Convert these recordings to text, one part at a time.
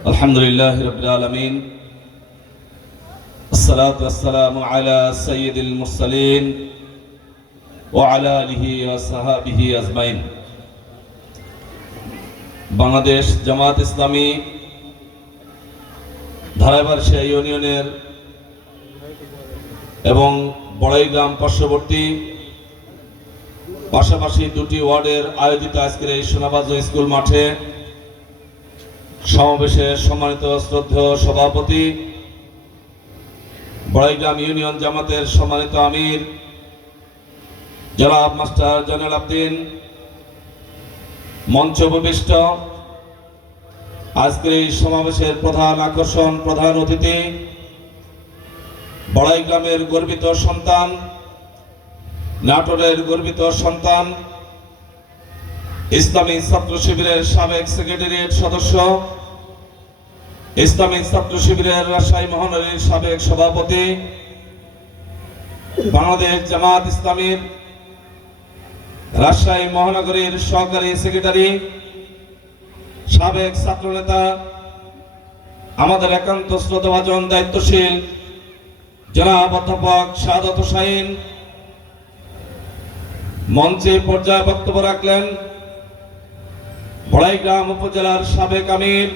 الحمد لله رب العالمين الصلاة والسلام على سيد المرسلين وعلى آله وصحابه أجمعين বাংলাদেশ জামাত ইসলামী ধারাবার্ষা ইউনিয়নের এবং বড়াইগ্রাম পার্শ্ববর্তী পাশাপাশি দুটি ওয়ার্ডের আয়োজিত আজকের এই সোনাবাজ স্কুল মাঠে সমাবেশে সম্মানিত শ্রদ্ধেয় সভাপতি, বড়াইগ্রাম ইউনিয়ন জামাতের সম্মানিত আমির, জনাব মাস্টার জয়নাল আবদিন, মঞ্চ উপবিষ্ট। আজকের এই সমাবেশের প্রধান আকর্ষণ, প্রধান অতিথি, বড়াইগ্রামের গর্বিত সন্তান, নাটোরের গর্বিত সন্তান ইসলামী ছাত্র শিবিরের সাবেক সেক্রেটারিয়েট সদস্য, ইসলামী ছাত্র শিবিরের রাজশাহী মহানগরীর সাবেক সভাপতি, বাংলাদেশ জামাত ইসলামীর রাজশাহী মহানগরীর সহকারী সেক্রেটারি, সাবেক ছাত্রনেতা, আমাদের একান্ত শ্রদ্ধাভাজন দায়িত্বশীল জনাব অধ্যাপক সাদত হোসাইন মঞ্চে পর্যায়ে বক্তব্য রাখলেন বড়াইগ্রাম উপজেলার সাবেক আমির।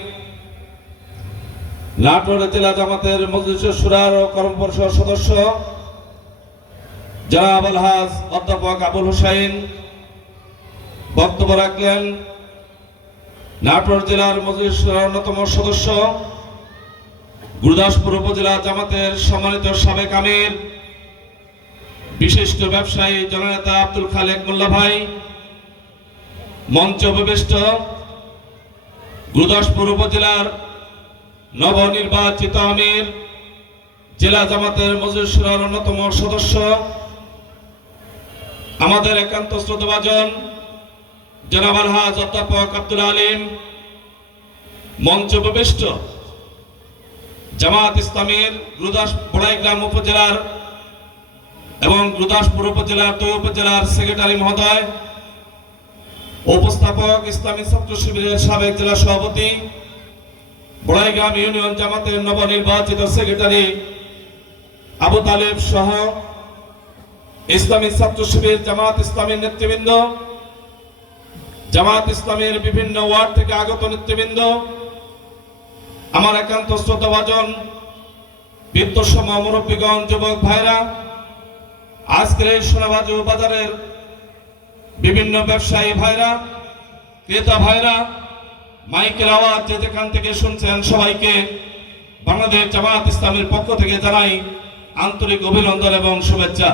নাটোর জেলা জামাতের মজলিস সুরার ও কর্মপরিষদ সদস্য, জনাব আলহাজ অধ্যাপক আবুল হুসাইন। বক্তব্য রাখলেন নাটোর জেলার মজলিস অন্যতম সদস্য, গুরুদাসপুর উপজেলা জামাতের সম্মানিত সাবেক আমির, বিশিষ্ট ব্যবসায়ী জননেতা আব্দুল খালেক মোল্লা ভাই। মঞ্চ উপবিষ্ট গুরুদাসপুর উপজেলার নবনির্বাচিত আমির, জেলা জামাতের মজুসুরার অন্যতম সদস্য, আমাদের একান্ত শ্রদ্ধাভাজন জনাব আলহাজ অধ্যাপক আব্দুল আলিম, মঞ্চ উপবিষ্ট জামাত ইসলামীর গুরুদাস বড়াইগ্রাম উপজেলার এবং গুরুদাসপুর উপজেলার দুই উপজেলার সেক্রেটারি মহোদয় উপস্থাপক ইসলামী ছাত্র শিবিরের সাবেক জেলা সভাপতি বড়াইগ্রাম ইউনিয়ন জামাতের নবনির্বাচিত সেক্রেটারি আবু তালেব সহ ইসলামী ছাত্র শিবির জামাত ইসলামের নেতৃবৃন্দ, জামাত ইসলামের বিভিন্ন ওয়ার্ড থেকে আগত নেতৃবৃন্দ, আমার একান্ত শ্রদ্ধাভাজন বিত্তসম মুরব্বীগণ, যুবক ভাইরা, আজকের এই সোনাবাজু বাজারের বিভিন্ন ব্যবসায়ী ভাইরা, ক্রেতা ভাইরা, মাইকের আওয়াজ যে যেখান থেকে শুনছেন সবাইকে বাংলাদেশ জামাত ইসলামের পক্ষ থেকে জানাই আন্তরিক অভিনন্দন এবং শুভেচ্ছা।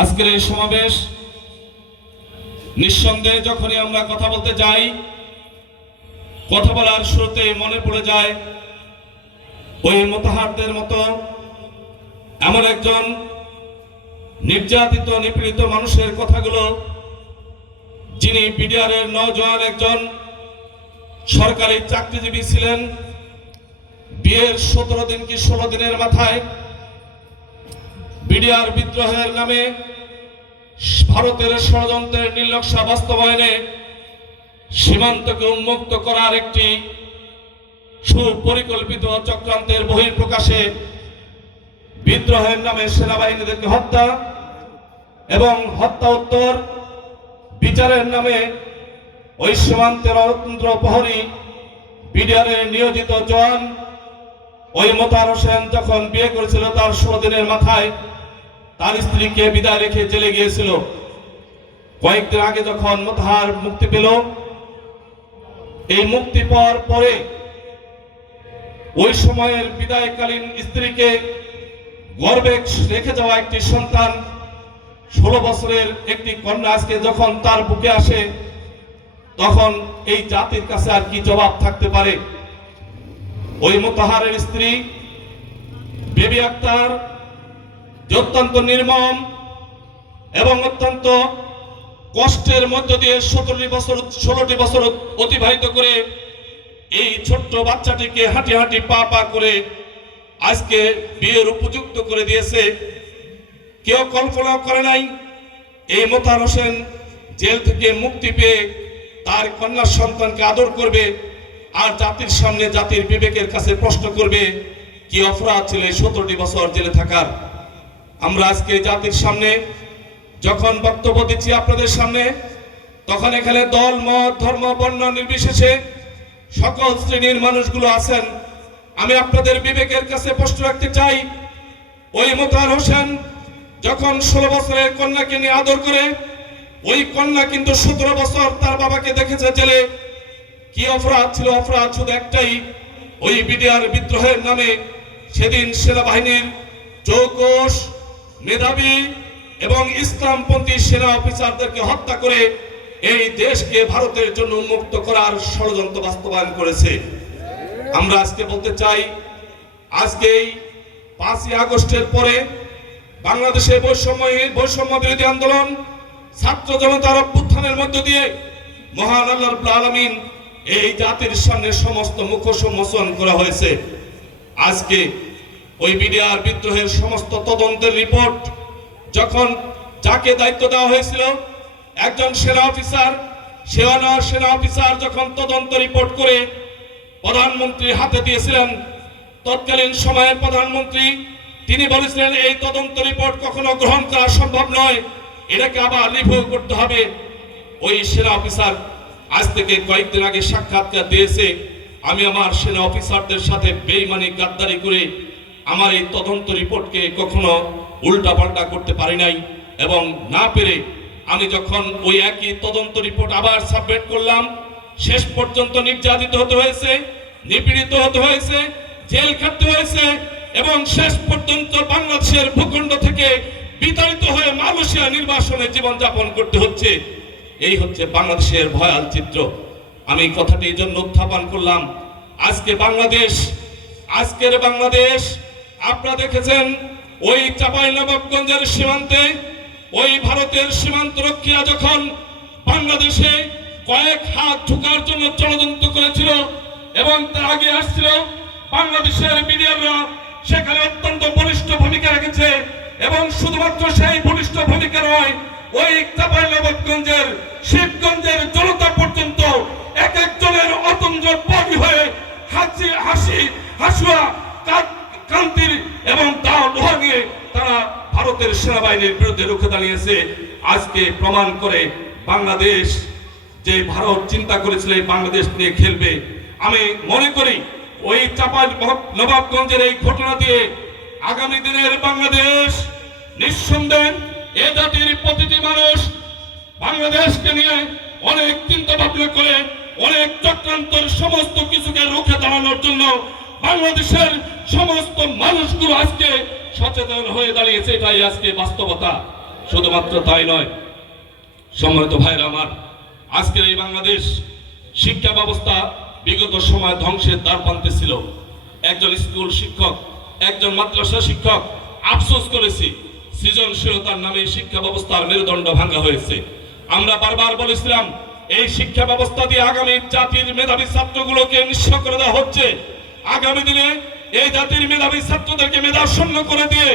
আজকের এই সমাবেশ নিঃসন্দেহে যখনই আমরা কথা বলতে যাই, কথা বলার শুরুতে মনে পড়ে যায়, ওই মোতাহারদের মতো এমন একজন নির্যাতিত, নিপীড়িত মানুষের কথাগুলো যিনি বিডিআরের নজওয়ান একজন সরকারি চাকরিজীবী ছিলেন, বিয়ের সতেরো দিন কি ষোলো দিনের মাথায় বিডিআর বিদ্রোহের নামে ভারতের ষড়যন্ত্রের নির্লক্ষা বাস্তবায়নে সীমান্তকে উন্মুক্ত করার একটি সুপরিকল্পিত চক্রান্তের বহির্প্রকাশে বিদ্রোহের নামে সেনাবাহিনীদেরকে হত্যা এবং হত্যা উত্তর, বিচারের নামে ওই সীমান্তের অতন্ত্র প্রহরী বিডিআরের নিয়োজিত জওয়ান ওই মোতার হোসেন যখন বিয়ে করেছিল তার ষোলো দিনের মাথায়, তার স্ত্রীকে বিদায় রেখে জেলে গিয়েছিল। কয়েকদিন আগে যখন মোতাহার মুক্তি পেল, এই মুক্তি পাওয়ার পরে ওই সময়ের বিদায়কালীন স্ত্রীকে গর্বে রেখে যাওয়া একটি সন্তান ষোলো বছরের একটি কন্যা আজকে যখন তার বুকে আসে, তখন এই জাতির কাছে আর কি জবাব থাকতে পারে? ওই মোতাহারের স্ত্রী, বেবি আক্তার, যে অত্যন্ত নির্মম এবং অত্যন্ত কষ্টের মধ্য দিয়ে সতেরোটি বছর, ষোলোটি বছর অতিবাহিত করে এই ছোট্ট বাচ্চাটিকে হাঁটি হাঁটি পা পা করে আজকে বিয়ের উপযুক্ত করে দিয়েছে। কেউ কল্পনা করে নাই, এই মোতার হোসেন জেল থেকে মুক্তি পেয়ে তার কন্যা সন্তানকে আদর করবে আর জাতির সামনে জাতির বিবেকের কাছে প্রশ্ন করবে, কি অপরাধ ছিল সতেরোটি বছর জেলে থাকার? আমরা আজকে জাতির সামনে যখন বক্তব্য দিচ্ছি আপনাদের সামনে, তখন এখানে দল, মত, ধর্ম, বর্ণ নির্বিশেষে সকল শ্রেণির মানুষগুলো আছেন। আমি আপনাদের বিবেকের কাছে প্রশ্ন রাখতে চাই। ওই মোতার হোসেন যখন ষোলো বছরের কন্যাকে নিয়ে আদর করে, ওই কন্যা কিন্তু সতেরো বছর তার বাবাকে দেখেছে জেলে। কি অপরাধ ছিল? অপরাধ শুধু একটাই। ওই বিডিআর বিদ্রোহের নামে সেদিন সেনাবাহিনীর চৌকোষ মেধাবী এবং ইসলামপন্থী সেনা অফিসারদেরকে হত্যা করে এই দেশকে ভারতের জন্য উন্মুক্ত করার ষড়যন্ত্র বাস্তবায়ন করেছে। আমরা আজকে বলতে চাই আজকে এই পাঁচই আগস্টের পরে বাংলাদেশে বৈষম্য বৈষম্য বিরোধী আন্দোলন ছাত্র জনতার অভ্যুত্থানের মধ্য দিয়ে মহান আল্লাহ এই জাতির সামনে সমস্ত মুখোশ উন্মোচন করা হয়েছে। আজকে ওই বিডিআর বিদ্রোহের সমস্ত তদন্তের রিপোর্ট যখন যাকে দায়িত্ব দেওয়া হয়েছিল, একজন সেনা অফিসার, সেনা সেনা অফিসার যখন তদন্ত রিপোর্ট করে প্রধানমন্ত্রীর হাতে দিয়েছিলেন। তৎকালীন সময়ের প্রধানমন্ত্রী, তিনি বলেছিলেন, এই তদন্ত রিপোর্ট কখনো গ্রহণ করা সম্ভব নয়। এটাকে আবার রিভিউ করতে হবে। ওই সেনা অফিসার আজ থেকে কয়েকদিন আগে সাক্ষাৎকার দিয়েছে, আমি আমার সেনা অফিসারদের সাথে বেইমানি, গাদ্দারি করে আমার এই তদন্ত রিপোর্টকে কখনো উল্টাপাল্টা করতে পারি নাই। এবং না পেরে আমি যখন ওই একই তদন্ত রিপোর্ট আবার সাবমিট করলাম শেষ পর্যন্ত নির্যাতিত হতে হয়েছে, নিপীড়িত হতে হয়েছে, জেল খাটতে হয়েছে এবং শেষ পর্যন্ত বাংলাদেশের ভূখণ্ড থেকে বিতাড়িত হয়ে মালয়েশিয়া নির্বাসনে জীবনযাপন করতে হচ্ছে। এই হচ্ছে বাংলাদেশের ভয়াল চিত্র। আমি কথাটি এই জন্য উত্থাপন করলাম। আজকে বাংলাদেশ, আজকের বাংলাদেশ, আপনারা দেখেছেন ওই চাপাই নবাবগঞ্জের সীমান্তে, ওই ভারতের সীমান্ত রক্ষীরা যখন বাংলাদেশে কয়েক হাত ঢুকার জন্য ষড়যন্ত্র করেছিল এবং তার আগে আসছিল বাংলাদেশের মিডিয়াররা। সেখানে অত্যন্ত বলিষ্ঠ ভূমিকা রেখেছে এবং শুধুমাত্র সেই বলিষ্ঠ ভূমিকা নয়, ওই চাপাই নবাবগঞ্জের শিবগঞ্জের জনতা পর্যন্ত এক একজনের অতন্দ্র পরি হয়ে হাসি হাসি, হাসুয়া কান্তির এবং তা লোহা তারা ভারতের সেনাবাহিনীর বিরুদ্ধে রুখে দাঁড়িয়েছে। আজকে প্রমাণ করে বাংলাদেশ যে ভারত চিন্তা করেছিল বাংলাদেশ নিয়ে খেলবে, আমি মনে করি ওই চাপাই নবাবগঞ্জের এই ঘটনা দিয়ে আগামী দিনের বাংলাদেশ নিঃসন্দেহ এ জাতির প্রতিটি মানুষ বাংলাদেশকে নিয়ে অনেক চিন্তা ভাবনা করে, অনেক চক্রান্তর সমস্ত কিছুকে রুখে দাঁড়ানোর জন্য বাংলাদেশের সমস্ত মানুষগুলো আজকে সচেতন হয়ে দাঁড়িয়েছে। এটাই আজকে বাস্তবতা। শুধুমাত্র তাই নয়, সম্মানিত ভাইরা আমার আজকের এই বাংলাদেশ শিক্ষা ব্যবস্থা বিগত সময় ধ্বংসের দ্বার প্রান্তে ছিল। একজন স্কুল শিক্ষক, একজন মাদ্রাসা শিক্ষক আফসোস করেছি, সৃজনশীলতার নামে শিক্ষা ব্যবস্থার মেরুদণ্ড ভাঙা হয়েছে। আমরা বারবার বলেছিলাম, এই শিক্ষা ব্যবস্থা দিয়ে আগামী জাতির মেধাবী ছাত্রগুলোকে নিঃস্ব করে দেওয়া হচ্ছে। আগামী দিনে এই জাতির মেধাবী ছাত্রদেরকে মেধাশূন্য করে দিয়ে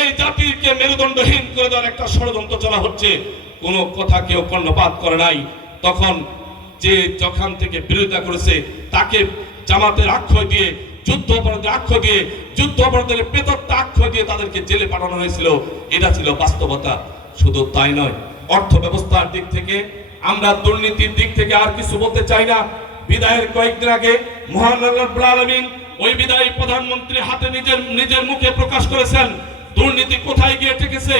এই জাতিকে মেরুদণ্ডহীন করে দেওয়ার একটা ষড়যন্ত্র চলা হচ্ছে। কোনো কথা কেউ কর্ণপাত করে নাই। তখন যে যখন থেকে বিরোধিতা করেছে, তাকে জামাতের আক্ষয় দিয়ে, যুদ্ধ অপরাধের আক্ষয় দিয়ে, যুদ্ধ অপরাধের প্রেতত্বা আক্ষয় দিয়ে তাদেরকে জেলে পাঠানো হয়েছিল। এটা ছিল বাস্তবতা। শুধু তাই নয় অর্থ ব্যবস্থার দিক থেকে, আমরা দুর্নীতির দিক থেকে আর কিছু বলতে চাই না। বিদায়ের কয়েকদিন আগে মহান ওই বিদায়ী প্রধানমন্ত্রী হাতে নিজের নিজের মুখে প্রকাশ করেছেন দুর্নীতি কোথায় গিয়ে ঠেকেছে?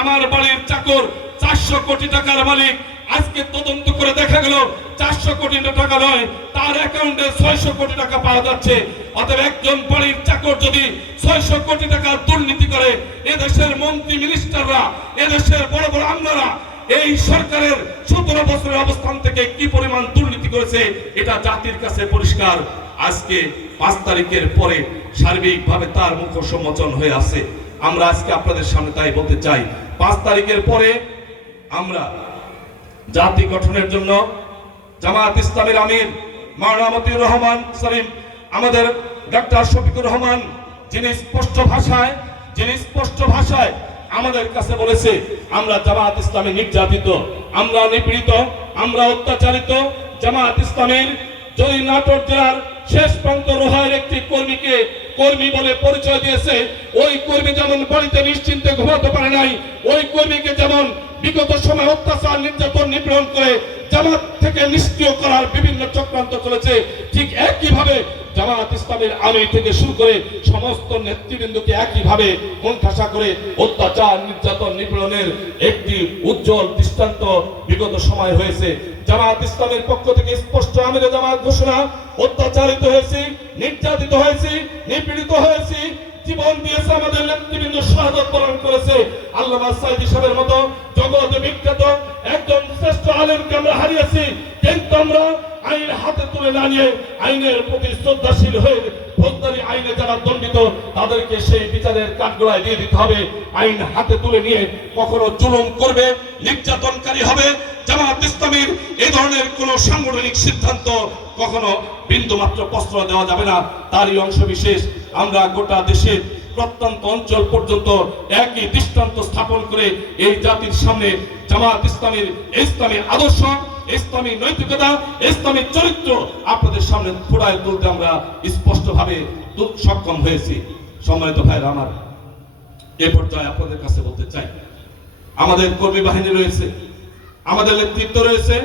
আমার বাড়ির চাকর চারশো কোটি টাকার মালিক আজকে তদন্ত করে দেখা গেল, চারশো কোটি টাকা নয়, তার অ্যাকাউন্টে ছয়শো কোটি টাকা পাওয়া যাচ্ছে। অতএব একজন বাড়ির চাকর যদি ছয়শো কোটি টাকা দুর্নীতি করে, এদেশের মন্ত্রী মিনিস্টাররা এদেশের বড় বড় আমলারা, এই সরকারের সতেরো বছরের অবস্থান থেকে কি পরিমাণ দুর্নীতি করেছে, এটা জাতির কাছে পরিষ্কার। আজকে পাঁচ তারিখের পরে সার্বিকভাবে তার মুখ সম্মোচন হয়ে আছে। আমরা আজকে আপনাদের সামনে তাই বলতে চাই, পাঁচ তারিখের পরে আমরা জাতি গঠনের জন্য জামাত ইসলামের আমির মাওলানা মতিউর রহমান সলিম, আমাদের ডাক্তার শফিকুর রহমান, যিনি স্পষ্ট ভাষায়, যিনি স্পষ্ট ভাষায় আমাদের কাছে বলেছে, আমরা জামাত ইসলামে নির্যাতিত, আমরা নিপীড়িত, আমরা অত্যাচারিত, জামাত ইসলামের যদি নাটোর জেলার শেষ প্রান্ত রোহায়ের একটি কর্মীকে কর্মী বলে পরিচয় দিয়েছে। ওই কর্মী যেমন বাড়িতে নিশ্চিন্তে ঘুমাতে পারে নাই, ওই কর্মীকে যেমন বিগত সময় অত্যাচার, নির্যাতন নিপীড়ন করে জামাত থেকে নিষ্ক্রিয় করার বিভিন্ন চক্রান্ত চলেছে, ঠিক একইভাবে জামাত ইসলামের আমির থেকে শুরু করে সমস্ত নেতৃবৃন্দকে একইভাবে কোণঠাসা করে অত্যাচার, নির্যাতন, নিপীড়নের একটি উজ্জ্বল দৃষ্টান্ত বিগত সময় হয়েছে। জামাত ইসলামের পক্ষ থেকে স্পষ্ট আমিরে জামাত ঘোষণা, অত্যাচারিত হয়েছি, নির্যাতিত হয়েছি, নিপীড়িত হয়েছি জীবন দিয়েছে, আমাদের নেতৃবৃন্দ শাহাদত বরণ করেছে। আল্লামা সাইদি সাহেবের মতো জগতে বিখ্যাত একজন শ্রেষ্ঠ আলেমকে আমরা হারিয়েছি। কিন্তু আমরা আইন হাতে তুলে না নিয়ে আইনের প্রতি শ্রদ্ধাশীল হয়ে ফৌজদারি আইনে যারা দণ্ডিত, তাদেরকে সেই বিচারের কাঠগড়ায় দিয়ে দিতে হবে। আইন হাতে তুলে নিয়ে কখনো জুলুম করবে, নির্যাতনকারী হবে। জামাত ইসলামীর এই ধরনের কোন সাংগঠনিক সিদ্ধান্ত কখনো বিন্দু মাত্র প্রশ্রয় দেওয়া যাবে না। তারই অংশ বিশেষ। আমরা গোটা দেশের প্রত্যন্ত অঞ্চল পর্যন্ত একই দৃষ্টান্ত স্থাপন করে এই জাতির সামনে জামাত ইসলামীর ইসলামী আদর্শ, ইসলামী নৈতিকতা, ইসলামী চরিত্র আপনাদের সামনে ফুটায় তুলতে আমরা স্পষ্টভাবে সক্ষম হয়েছি। সম্মানিত ভাইরা আমার এ পর্যায়ে আপনাদের কাছে বলতে চাই, আমাদের কর্মী বাহিনী রয়েছে, আমাদের নেতৃত্ব রয়েছে,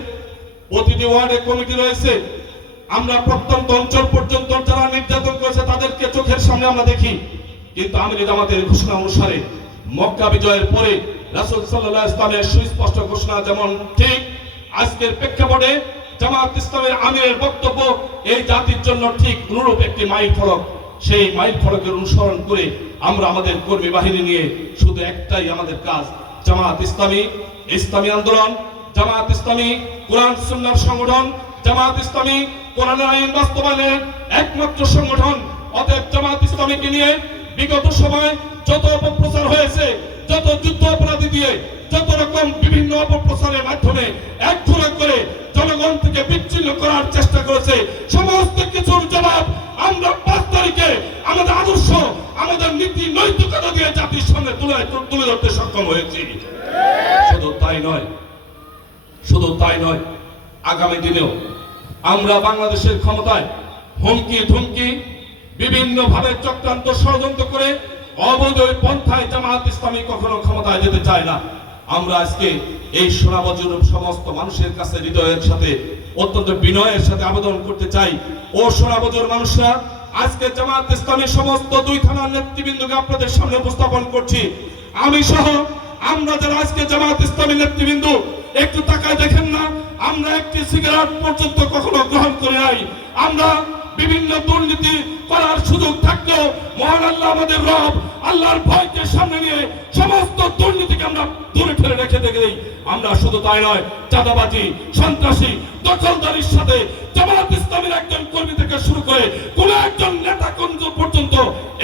প্রতিটি ওয়ার্ডে কমিটি রয়েছে আমরা প্রত্যন্ত অঞ্চল পর্যন্ত যারা নির্যাতন করেছে, তাদেরকে চোখের সামনে আমরা দেখি। কিন্তু আমির জামাতের ঘোষণা অনুসারে মক্কা বিজয়ের পরে রাসূল আলাইহি ইসলামের সুস্পষ্ট ঘোষণা যেমন ঠিক, আজকের প্রেক্ষাপটে জামাত ইসলামের আমিরের বক্তব্য এই জাতির জন্য ঠিক অনুরূপ একটি মাইল ফলক। সেই মাইল ফলকের অনুসরণ করে আমরা আমাদের কর্মী বাহিনী নিয়ে শুধু একটাই আমাদের কাজ, জামাত ইসলামী ইসলামী আন্দোলন। জামাত ইসলামী, কোরআন সুন্নাহর সংগঠন জামাত ইসলামী কোরআনের আইন বাস্তবায়নের একমাত্র সংগঠন। অতএব জামাত ইসলামীকে নিয়ে বিগত সময় যত অপপ্রচার হয়েছে, যত যুদ্ধ অপরাধী দিয়ে যত রকম বিভিন্ন অপপ্রচারের মাধ্যমে একজোড়া করে জনগণ থেকে বিচ্ছিন্ন করার চেষ্টা করেছে, সমস্ত কিছুর জবাব আমরা পাঁচ তারিখে আমাদের আদর্শ, আমাদের নীতি নৈতিকতা দিয়ে জাতির সামনে তুলে তুলে ধরতে সক্ষম হয়েছি। শুধু তাই নয়, শুধু তাই নয় আগামী দিনেও আমরা বাংলাদেশের ক্ষমতায় হুমকি ধুমকি বিভিন্ন ভাবে চক্রান্ত ষড়যন্ত্র করে অবৈধ পন্থায় জামাত ইসলামী কখনো ক্ষমতায় যেতে চায় না। আমরা আজকে এই সোনাবজুর সমস্ত মানুষের কাছে হৃদয়ের সাথে, অত্যন্ত বিনয়ের সাথে আবেদন করতে চাই। ও সোনাবজুর মানুষরা, আজকে জামাত ইসলামের সমস্ত দুই থানার নেতৃবৃন্দকে আপনাদের সামনে উপস্থাপন করছি। আমি সহ আমরা যারা আজকে জামাত ইসলামী নেতৃবৃন্দ, একটু তাকায় দেখেন না। আমরা একটি সিগারেট পর্যন্ত কখনো গ্রহণ করে নাই। আমরা বিভিন্ন দুর্নীতি করার সুযোগ থাকলেও মহান আল্লাহ আমাদের রব আল্লাহর ভয়কে সামনে নিয়ে সমস্ত দুর্নীতিকে আমরা দূরে ঠেলে রেখে দেখে দিই আমরা শুধু তাই নয়, চাঁদাবাজি, সন্ত্রাসী, দখলদারির সাথে জামাত ইসলামের একজন কর্মী থেকে শুরু করে কোন একজন নেতা কর্মী পর্যন্ত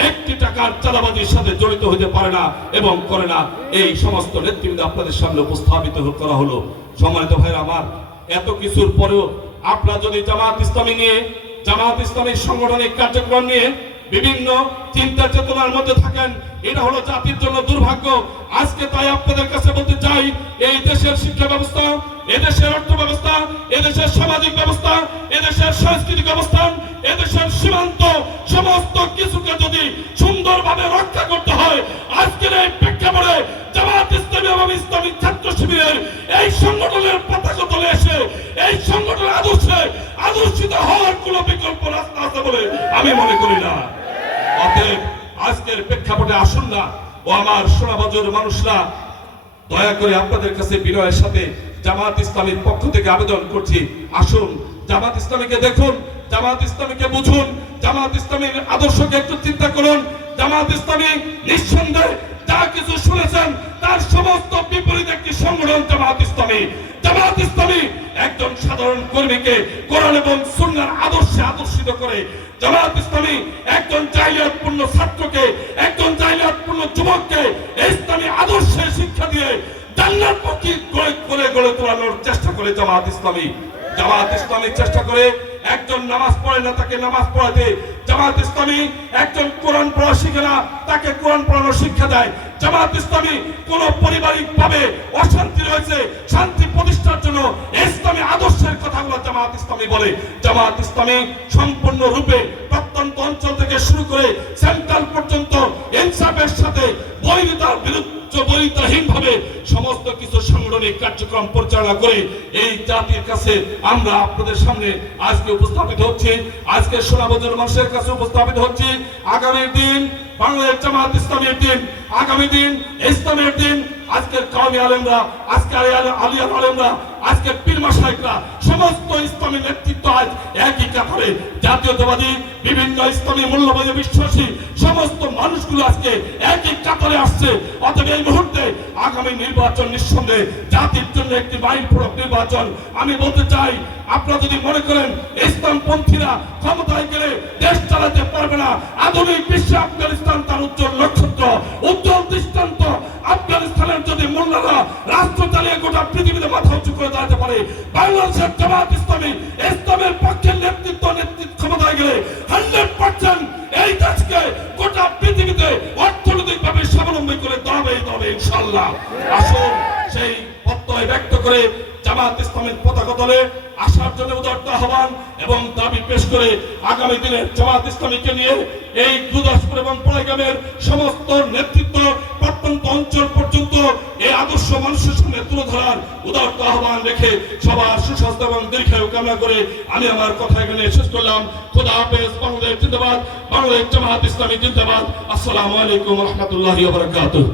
একটি টাকার চাঁদাবাজির সাথে জড়িত হতে পারে না এবং করে না। এই সমস্ত নেতৃবৃন্দ আপনাদের সামনে উপস্থাপিত করা হলো। সম্মানিত ভাইরা আমার এত কিছুর পরেও আপনারা যদি জামাত ইসলামী নিয়ে, জামাত ইসলামী সাংগঠনিক কার্যক্রম নিয়ে বিভিন্ন চিন্তা চেতনার মধ্যে থাকেন এটা হলো জাতির জন্য দুর্ভাগ্য। আজকে তাই আপনাদের কাছে বলতে চাই, এই দেশের শিক্ষা ব্যবস্থা এদেশের অর্থ ব্যবস্থা এদেশের সামাজিক ব্যবস্থা এদেশের সাংস্কৃতিক অবস্থান এদেশের সীমান্ত, সমস্ত কিছুকে যদি সুন্দরভাবে রক্ষা করতে হয়, আজকের এই প্রেক্ষাপটে জামাত ইসলামী এবং ইসলামিক ছাত্র শিবিরের এই সংগঠনের পতাকা তলে এসে, এই সংগঠনের আদর্শে আদর্শিত হওয়ার কোনো বিকল্প রাস্তা আছে বলে আমি মনে করি না। অতএব আজকের প্রেক্ষাপটে আসুন না। ও আমার সোনাবাজুর মানুষরা, দয়া করে আপনাদের কাছে বিনয়ের সাথে জামাত ইসলামীর পক্ষ থেকে আবেদন করছি। আসুন, জামাত ইসলামীকে দেখুন, জামাত ইসলামীকে বুঝুন, জামাত ইসলামীর আদর্শকে একটু চিন্তা করুন। জামাত ইসলামী নিঃসন্দেহে যা কিছু শুনেছেন, তার সমস্ত বিপরীত একটি সংগঠন জামাত ইসলামী। জামাত ইসলামী একজন সাধারণ কর্মীকে কোরআন এবং সুন্নাহর আদর্শে আদর্শিত করে জামাত ইসলামী, একজন জাহিলিয়াতপূর্ণ ছাত্রকে, একজন জাহিলিয়াতপূর্ণ যুবককে ইসলামী আদর্শে শিক্ষা দিয়ে জান্নাত পক্ষী গড়ে গড়ে তোলানোর চেষ্টা করে জামাত ইসলামী। জামাত ইসলামী চেষ্টা করে একজন নামাজ পড়ে না, তাকে নামাজ পড়াতে জামাত ইসলামী একজন কোরআন পড়া শিখে না, তাকে কোরআন পড়ানোর শিক্ষা দেয়। জামাত ইসলামী কোন পারিবারিক ভাবে অশান্তি রয়েছে, শান্তি প্রতিষ্ঠার জন্য ইসলামী আদর্শের কথাগুলো জামাত ইসলামী বলে। জামাত ইসলামী সম্পূর্ণ রূপে প্রত্যন্ত অঞ্চল থেকে শুরু করে সেন্ট্রাল পর্যন্ত ইনসাফের সাথে বৈরিতার বিরুদ্ধে বৈরিতাহীন ভাবে সমস্ত কিছু সাংগঠনিক কার্যক্রম পরিচালনা করে এই জাতির কাছে আমরা আপনাদের সামনে আজকে উপস্থাপিত হচ্ছি। আজকে সোনাবজের মানুষের কাছে উপস্থাপিত হচ্ছি। আগামী দিন বাংলাদেশ জামাত ইসলামের দিন, আগামী দিন ইসলামের দিন। আজকের কামি আলেমরা, আজকে আলিয়ান আলেমরা আজকে পীর মাসাইকরা, সমস্ত ইসলামী নেতৃত্ব আজ একই কাতারে। জাতীয়তাবাদী, বিভিন্ন ইসলামী মূল্যবোধে বিশ্বাসী সমস্ত মানুষগুলো আজকে একই কাতারে আসছে। অতএব এই মুহূর্তে আগামী নিঃসন্দেহে জাতির জন্য একটি মাইলফলক নির্বাচন। আমি বলতে চাই, আপনারা যদি মনে করেন ইসলাম পন্থীরা ক্ষমতায় গেলে দেশ চালাতে পারবে না, আধুনিক বিশ্বে আফগানিস্তান তার উজ্জ্বল নক্ষত্র, উজ্জ্বল দৃষ্টান্ত। আফগানিস্তানের যদি মোল্লারা রাষ্ট্র চালিয়ে গোটা পৃথিবীতে মাথা উঁচু করে দাঁড়াতে পারে, বাংলাদেশের জামাত ইসলামী, ইসলামের পক্ষে নেতৃত্ব নেতৃত্ব ক্ষমতায় গেলে হান্ড্রেড পার্সেন্ট এই দেশকে গোটা পৃথিবীতে অর্থনৈতিকভাবে স্বাবলম্বী করে দাবে দাবে ইনশাল্লাহ আসুন সেই প্রত্যয় ব্যক্ত করে জামাত ইসলামের পতাকা দলে আসার জন্য উদার্ত আহ্বান এবং দাবি পেশ করে আগামী দিনে জামাত ইসলামীকে নিয়ে এই গুরদাসপুর এবং পড়াইগ্রামের সমস্ত নেতৃত্ব প্রত্যন্ত অঞ্চল পর্যন্ত এই আদর্শ মানুষের সামনে তুলে ধরার উদার্ত আহ্বান রেখে সবার সুস্বাস্থ্য এবং দীর্ঘায়ু কামনা করে আমি আমার কথা এখানে শেষ করলাম। খোদা হাফেজ, বাংলাদেশ জিন্দাবাদ, বাংলাদেশ জামাত ইসলামী জিন্দাবাদ। আসসালামু আলাইকুম রহমতুল্লাহ বারকাতুহ।